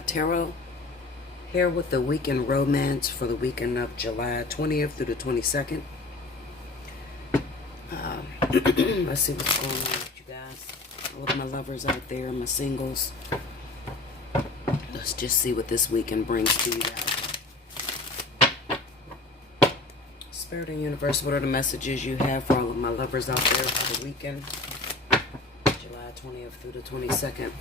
Allseeingeyetarot, here with the weekend romance for the weekend of July 20th through the 22nd. Let's see what's going on with you guys. All of my lovers out there, my singles. Let's just see what this weekend brings to you guys. Spirit and universe, what are the messages you have for all of my lovers out there for the weekend? July 20th through the 22nd.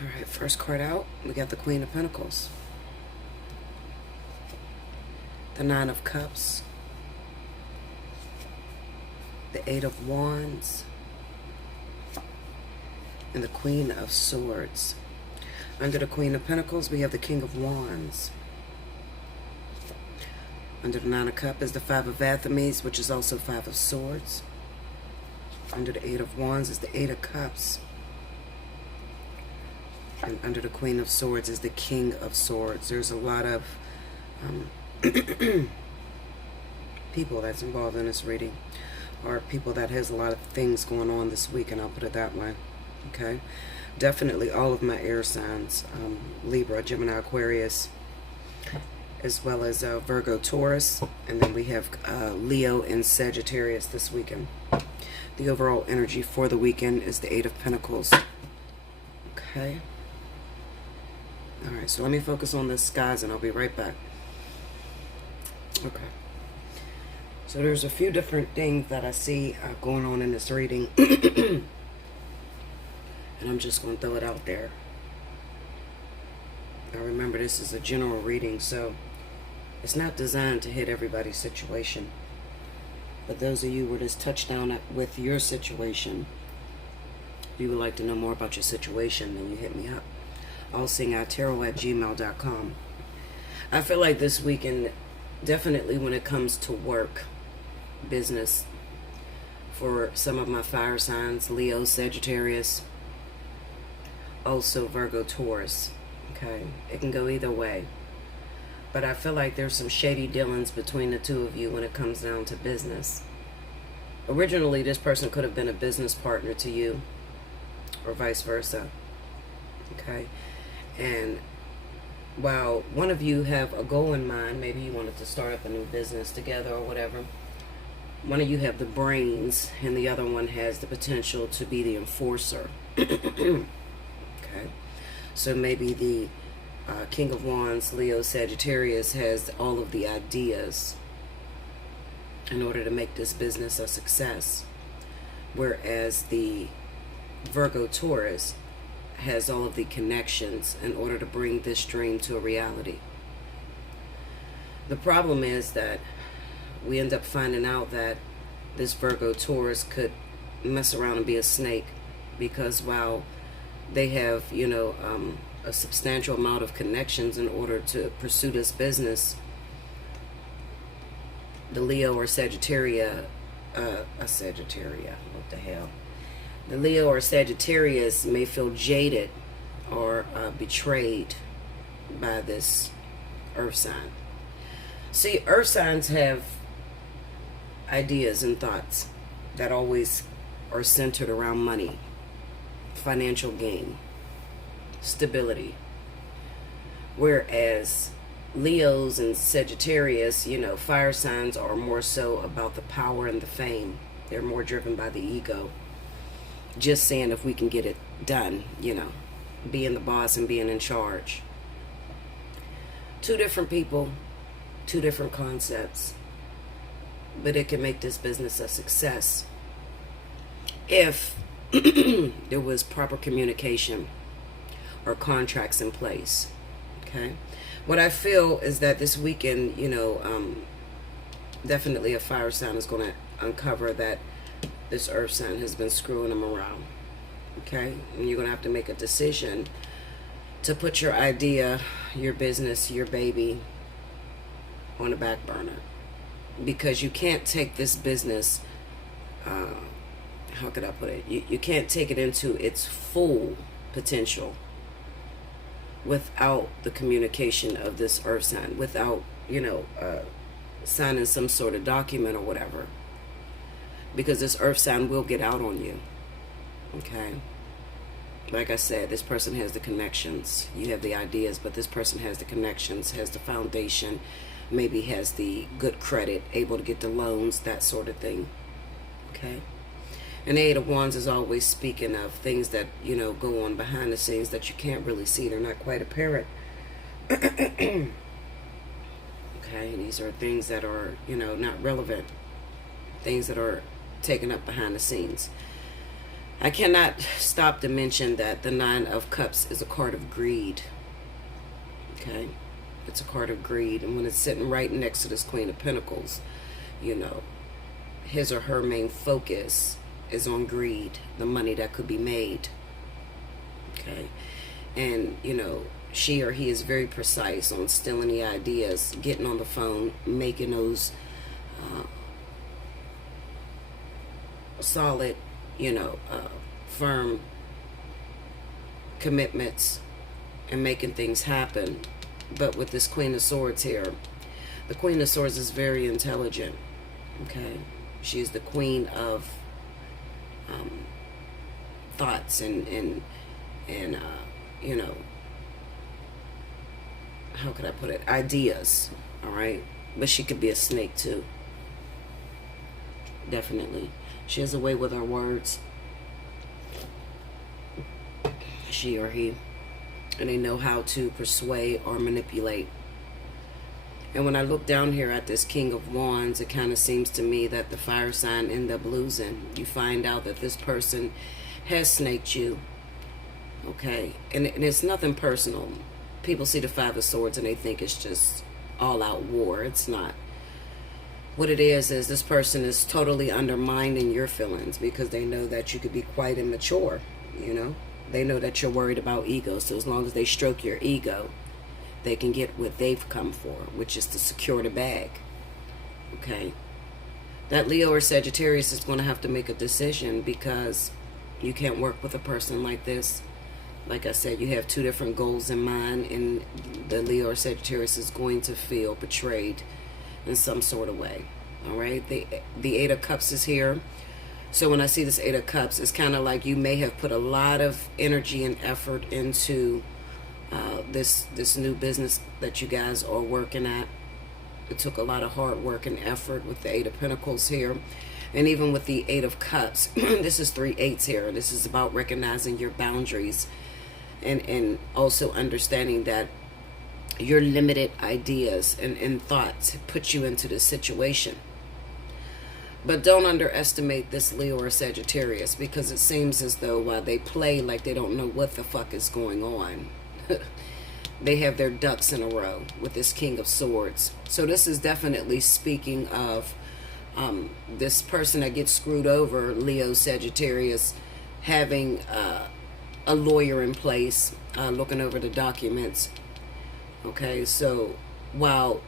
Alright, first card out, we got the Queen of Pentacles. The Nine of Cups. The Eight of Wands. And the Queen of Swords. Under the Queen of Pentacles, we have the King of Wands. Under the Nine of Cups is the Five of Anthemes, which is also Five of Swords. Under the Eight of Wands is the Eight of Cups. And under the Queen of Swords is the King of Swords. There's a lot of people that's involved in this reading, or people that has a lot of things going on this week, and I'll put it that way. Okay? Definitely all of my air signs, Libra, Gemini, Aquarius, as well as Virgo, Taurus, and then we have Leo and Sagittarius this weekend. The overall energy for the weekend is the Eight of Pentacles. Okay. Alright, so let me focus on the skies and I'll be right back. Okay. So there's a few different things that I see going on in this reading. And I'm just going to throw it out there. Now remember, this is a general reading, so it's not designed to hit everybody's situation. But those of you where this touchdown with your situation, if you would like to know more about your situation, then you hit me up. Allseeingeyetarot@gmail.com. I feel like this weekend, definitely when it comes to work, business, for some of my fire signs, Leo, Sagittarius, also Virgo, Taurus. Okay, it can go either way. But I feel like there's some shady dealings between the two of you when it comes down to business. Originally, this person could have been a business partner to you, or vice versa. Okay? And while one of you have a goal in mind, maybe you wanted to start up a new business together or whatever, one of you have the brains and the other one has the potential to be the enforcer. Okay? So maybe the King of Wands, Leo, Sagittarius, has all of the ideas in order to make this business a success, whereas the Virgo, Taurus, has all of the connections in order to bring this dream to a reality. The problem is that we end up finding out that this Virgo, Taurus could mess around and be a snake, because while they have, you know, a substantial amount of connections in order to pursue this business, the Leo or Sagittaria, what the hell? The Leo or Sagittarius may feel jaded or betrayed by this earth sign. See, earth signs have ideas and thoughts that always are centered around money, financial gain, stability. Whereas Leos and Sagittarius, you know, fire signs, are more so about the power and the fame. They're more driven by the ego. Just saying if we can get it done, you know, being the boss and being in charge. Two different people, two different concepts. But it can make this business a success if there was proper communication or contracts in place. Okay? What I feel is that this weekend, you know, definitely a fire sign is going to uncover that this earth sign has been screwing them around. Okay? And you're going to have to make a decision to put your idea, your business, your baby on the back burner. because you can't take this business, how could I put it? You can't take it into its full potential without the communication of this earth sign, without, signing some sort of document or whatever. Because this earth sign will get out on you. Okay? Like I said, this person has the connections. You have the ideas, but this person has the connections, has the foundation, maybe has the good credit, able to get the loans, that sort of thing. Okay? And the Eight of Wands is always speaking of things that, go on behind the scenes that you can't really see. They're not quite apparent. Okay? These are things that are, not relevant. Things that are taken up behind the scenes. I cannot stop to mention that the Nine of Cups is a card of greed. Okay? It's a card of greed. And when it's sitting right next to this Queen of Pentacles, his or her main focus is on greed, the money that could be made. Okay? And, she or he is very precise on stealing the ideas, getting on the phone, making those solid, firm commitments and making things happen. But with this Queen of Swords here, the Queen of Swords is very intelligent. Okay? She's the queen of thoughts and how could I put it? Ideas. All right? But she could be a snake too. Definitely. She has a way with her words. She or he. And they know how to persuade or manipulate. And when I look down here at this King of Wands, it kind of seems to me that the fire sign ended up losing. You find out that this person has snaked you. Okay? And it's nothing personal. People see the Five of Swords and they think it's just all-out war. It's not. What it is this person is totally undermining your feelings because they know that you could be quite immature, They know that you're worried about ego. So as long as they stroke your ego, they can get what they've come for, which is to secure the bag. Okay? That Leo or Sagittarius is going to have to make a decision because you can't work with a person like this. Like I said, you have two different goals in mind, and the Leo or Sagittarius is going to feel betrayed in some sort of way. All right? The Eight of Cups is here. So when I see this Eight of Cups, it's kind of like you may have put a lot of energy and effort into this new business that you guys are working at. It took a lot of hard work and effort with the Eight of Pentacles here. And even with the Eight of Cups, this is 3 eights here. This is about recognizing your boundaries and also understanding that your limited ideas and thoughts put you into this situation. But don't underestimate this Leo or Sagittarius, because it seems as though while they play like they don't know what the fuck is going on, they have their ducks in a row with this King of Swords. So this is definitely speaking of this person that gets screwed over, Leo, Sagittarius, having a lawyer in place, looking over the documents. Okay, so while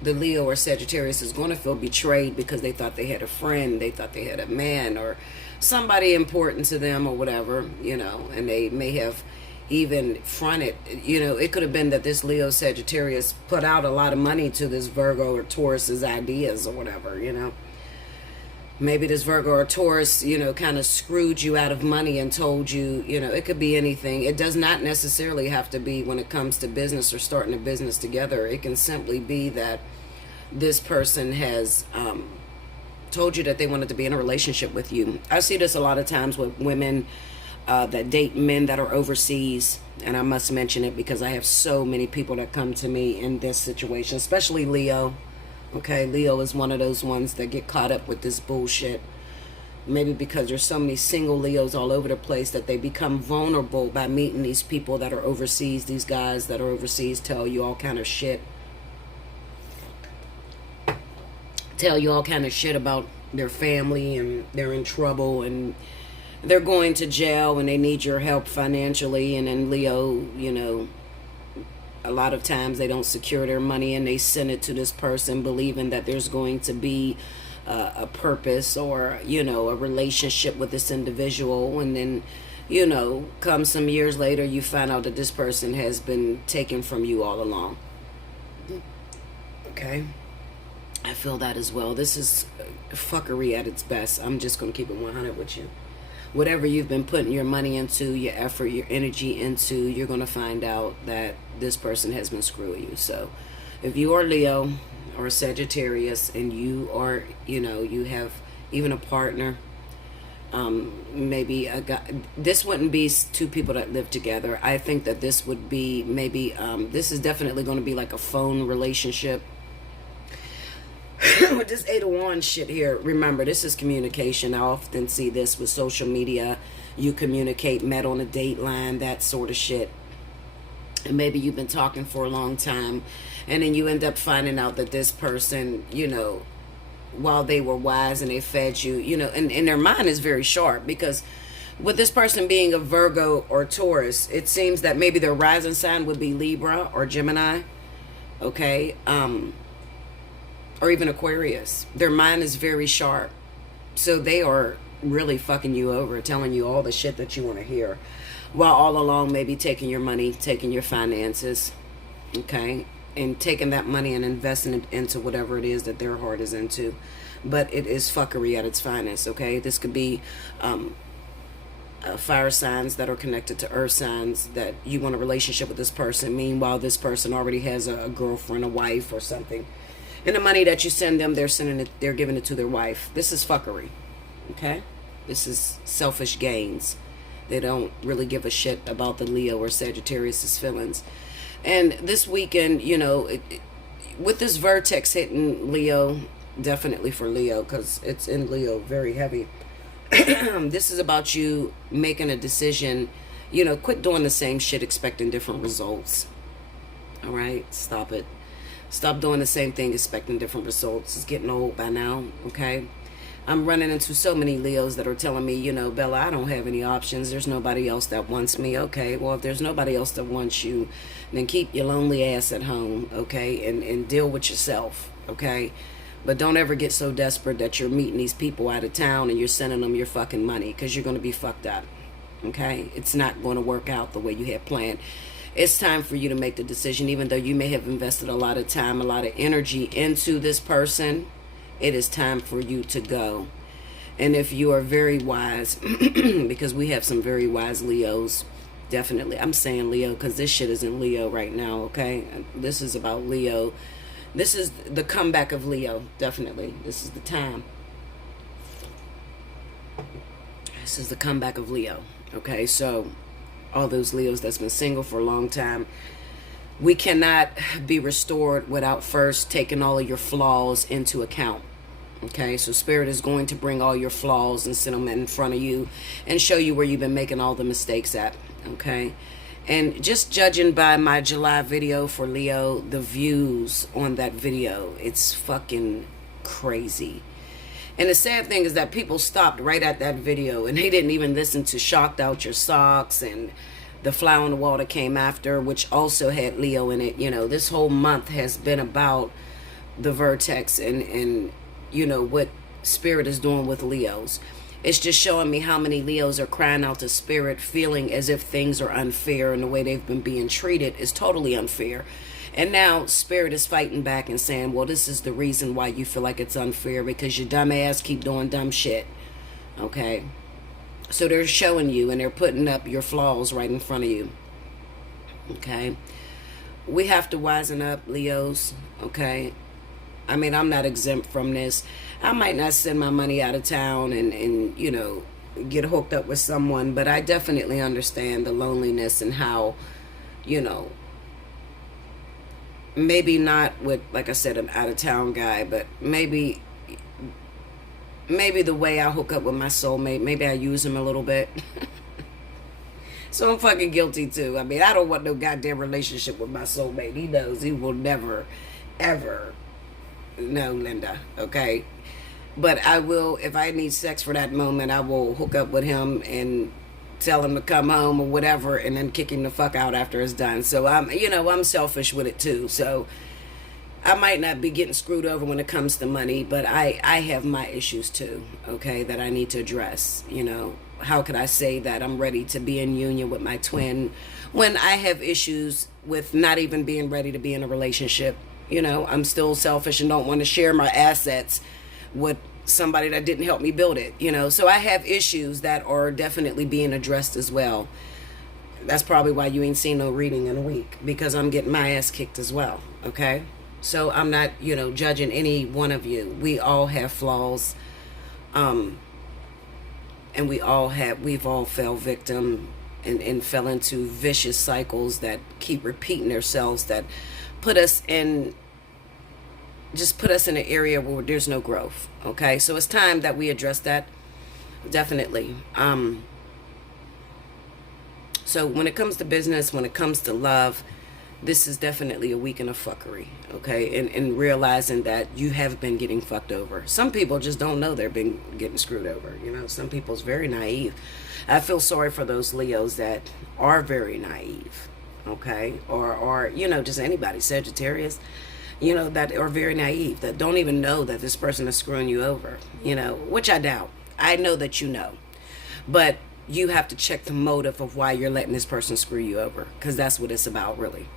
the Leo or Sagittarius is going to feel betrayed because they thought they had a friend, they thought they had a man or somebody important to them or whatever, and they may have even fronted, it could have been that this Leo Sagittarius put out a lot of money to this Virgo or Taurus's ideas or whatever, Maybe this Virgo or Taurus, kind of screwed you out of money and told you, it could be anything. It does not necessarily have to be when it comes to business or starting a business together. It can simply be that this person has told you that they wanted to be in a relationship with you. I see this a lot of times with women that date men that are overseas. And I must mention it because I have so many people that come to me in this situation, especially Leo. Okay, Leo is one of those ones that get caught up with this bullshit. Maybe because there's so many single Leos all over the place that they become vulnerable by meeting these people that are overseas. These guys that are overseas tell you all kind of shit. Tell you all kind of shit about their family and they're in trouble and they're going to jail and they need your help financially. And then Leo, A lot of times they don't secure their money and they send it to this person believing that there's going to be a purpose or, you know, a relationship with this individual. And then, you know, come some years later, you find out that this person has been taken from you all along. Okay? I feel that as well. This is fuckery at its best. I'm just going to keep it 100 with you. Whatever you've been putting your money into, your effort, your energy into, you're going to find out that this person has been screwing you. So if you are Leo or Sagittarius and you are, you know, you have even a partner, maybe a guy, this wouldn't be two people that live together. I think that this would be maybe, this is definitely going to be like a phone relationship. With this 8 of Wands shit here, remember, this is communication. I often see this with social media. You communicate, met on a date line, that sort of shit. And maybe you've been talking for a long time, and then you end up finding out that this person, you know, while they were wise and they fed you, you know, and their mind is very sharp, because with this person being a Virgo or Taurus, it seems that maybe their rising sign would be Libra or Gemini, okay? Or even Aquarius. Their mind is very sharp. So they are really fucking you over, telling you all the shit that you want to hear, while all along maybe taking your money, taking your finances, okay? And taking that money and investing it into whatever it is that their heart is into. But it is fuckery at its finest, okay? This could be fire signs that are connected to earth signs, that you want a relationship with this person. Meanwhile, this person already has a girlfriend, a wife or something. And the money that you send them, they're giving it to their wife. This is fuckery, okay? This is selfish gains. They don't really give a shit about the Leo or Sagittarius's feelings. And this weekend, you know, with this vertex hitting Leo, definitely for Leo, because it's in Leo very heavy. This is about you making a decision. You know, quit doing the same shit expecting different results. All right? Stop it. Stop doing the same thing expecting different results. It's getting old by now, okay? I'm running into so many Leos that are telling me, you know, Bella, I don't have any options. There's nobody else that wants me. Okay, well, if there's nobody else that wants you, then keep your lonely ass at home, okay? And deal with yourself, okay? But don't ever get so desperate that you're meeting these people out of town and you're sending them your fucking money, because you're going to be fucked up, okay? It's not going to work out the way you had planned. It's time for you to make the decision. Even though you may have invested a lot of time, a lot of energy into this person, it is time for you to go. And if you are very wise, because we have some very wise Leos, definitely. I'm saying Leo because this shit is in Leo right now, okay? This is about Leo. This is the comeback of Leo, definitely. This is the time. This is the comeback of Leo, okay? So all those Leos that's been single for a long time, we cannot be restored without first taking all of your flaws into account. Okay, so Spirit is going to bring all your flaws and sit them in front of you and show you where you've been making all the mistakes at. Okay, and just judging by my July video for Leo, the views on that video, it's fucking crazy. And the sad thing is that people stopped right at that video and they didn't even listen to Shocked Out Your Socks and the Fly on the Wall that came after, which also had Leo in it. You know, this whole month has been about the vertex and you know, what Spirit is doing with Leos. It's just showing me how many Leos are crying out to Spirit, feeling as if things are unfair and the way they've been being treated is totally unfair. And now Spirit is fighting back and saying, well, this is the reason why you feel like it's unfair, because your dumb ass keep doing dumb shit. Okay? So they're showing you and they're putting up your flaws right in front of you. Okay? We have to wisen up, Leos. Okay? I mean, I'm not exempt from this. I might not send my money out of town and you know, get hooked up with someone, but I definitely understand the loneliness and how, you know, maybe not with, like I said, an out-of-town guy, but maybe the way I hook up with my soulmate, maybe I use him a little bit. So I'm fucking guilty too. I mean, I don't want no goddamn relationship with my soulmate. He knows he will never, ever know Linda, okay? But I will, if I need sex for that moment, I will hook up with him and tell him to come home or whatever, and then kick him the fuck out after it's done. So I'm selfish with it too. So I might not be getting screwed over when it comes to money, but I have my issues too, okay, that I need to address. How could I say that I'm ready to be in union with my twin when I have issues with not even being ready to be in a relationship? I'm still selfish and don't want to share my assets with somebody that didn't help me build it, So I have issues that are definitely being addressed as well. That's probably why you ain't seen no reading in a week, because I'm getting my ass kicked as well, okay? So I'm not, judging any one of you. We all have flaws, and we've all fell victim and fell into vicious cycles that keep repeating themselves, that put us in an area where there's no growth. Okay, so it's time that we address that, definitely. So when it comes to business, when it comes to love, this is definitely a week in a fuckery. Okay, and realizing that you have been getting fucked over. Some people just don't know they're been getting screwed over. Some people's very naive. I feel sorry for those Leos that are very naive. Okay, or just anybody, Sagittarius, that are very naive, that don't even know that this person is screwing you over, which I doubt. I know that but you have to check the motive of why you're letting this person screw you over, because that's what it's about, really.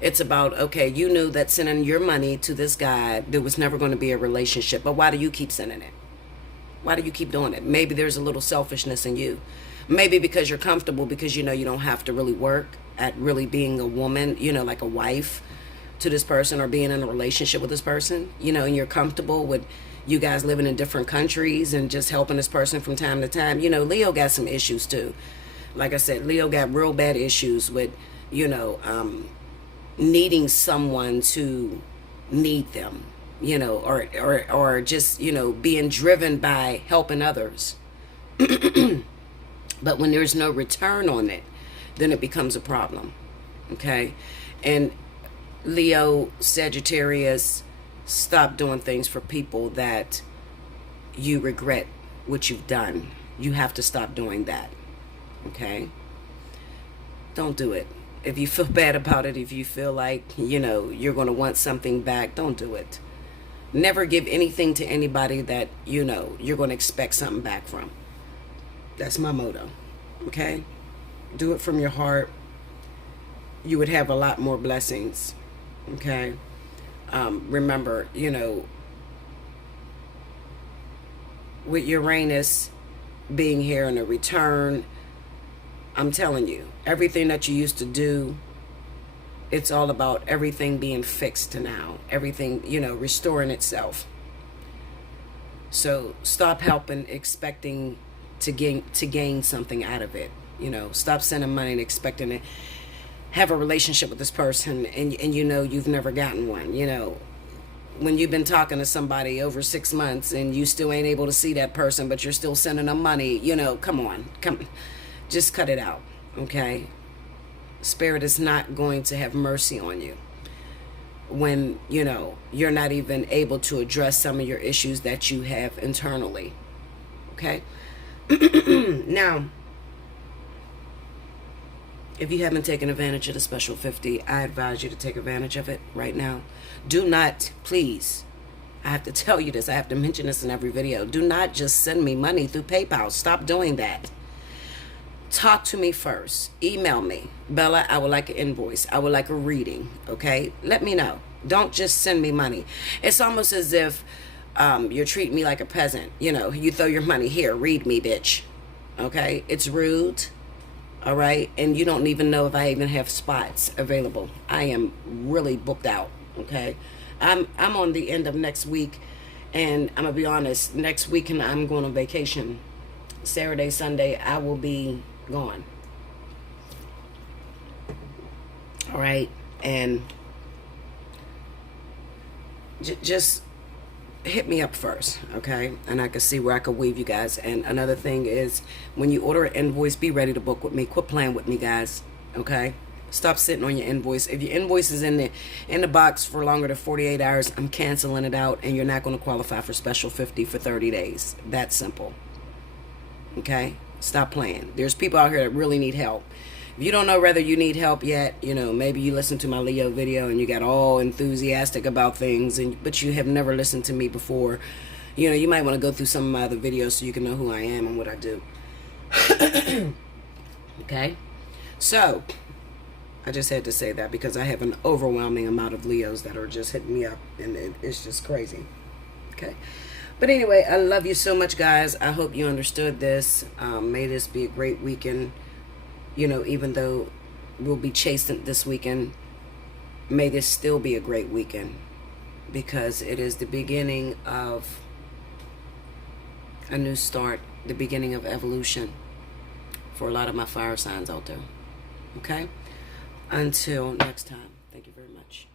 It's about, okay, you knew that sending your money to this guy, there was never going to be a relationship, but why do you keep sending it? Why do you keep doing it? Maybe there's a little selfishness in you. Maybe because you're comfortable, because you don't have to really work at really being a woman, like a wife to this person, or being in a relationship with this person, and you're comfortable with you guys living in different countries and just helping this person from time to time. Leo got some issues too. Like I said, Leo got real bad issues with, needing someone to need them, or just, being driven by helping others. But when there's no return on it, then it becomes a problem. Okay. And Leo, Sagittarius, stop doing things for people that you regret what you've done. You have to stop doing that. Okay? Don't do it. If you feel bad about it, if you feel like, you're going to want something back, don't do it. Never give anything to anybody that, you're going to expect something back from. That's my motto. Okay? Do it from your heart. You would have a lot more blessings. Okay? Remember, with Uranus being here in a return, I'm telling you, everything that you used to do, it's all about everything being fixed now. Everything, restoring itself. So stop expecting to gain something out of it. Stop sending money and expecting to have a relationship with this person, and you've never gotten one. When you've been talking to somebody over 6 months and you still ain't able to see that person, but you're still sending them money, come on, just cut it out. Okay? Spirit is not going to have mercy on you when you're not even able to address some of your issues that you have internally. Okay? Now, if you haven't taken advantage of the special 50, I advise you to take advantage of it right now. Do not, please, I have to tell you this, I have to mention this in every video. Do not just send me money through PayPal. Stop doing that. Talk to me first. Email me. Bella, I would like an invoice. I would like a reading. Okay? Let me know. Don't just send me money. It's almost as if you're treating me like a peasant. You throw your money here. Read me, bitch. Okay? It's rude. All right? And you don't even know if I even have spots available. I am really booked out. Okay? I'm on the end of next week. And I'm going to be honest. Next weekend, I'm going on vacation. Saturday, Sunday, I will be gone. All right? And just hit me up first, okay? And I can see where I can weave you guys. And another thing is, when you order an invoice, be ready to book with me. Quit playing with me, guys, okay? Stop sitting on your invoice. If your invoice is in the box for longer than 48 hours, I'm canceling it out, and you're not going to qualify for special 50 for 30 days. That's simple. Okay? Stop playing. There's people out here that really need help. If you don't know whether you need help yet, you know, maybe you listened to my Leo video and you got all enthusiastic about things, but you have never listened to me before. You know, you might want to go through some of my other videos so you can know who I am and what I do. Okay? So, I just had to say that because I have an overwhelming amount of Leos that are just hitting me up, and it's just crazy. Okay? But anyway, I love you so much, guys. I hope you understood this. May this be a great weekend. You know, even though we'll be chasing this weekend, may this still be a great weekend, because it is the beginning of a new start, the beginning of evolution for a lot of my fire signs out there. Okay? Until next time, thank you very much.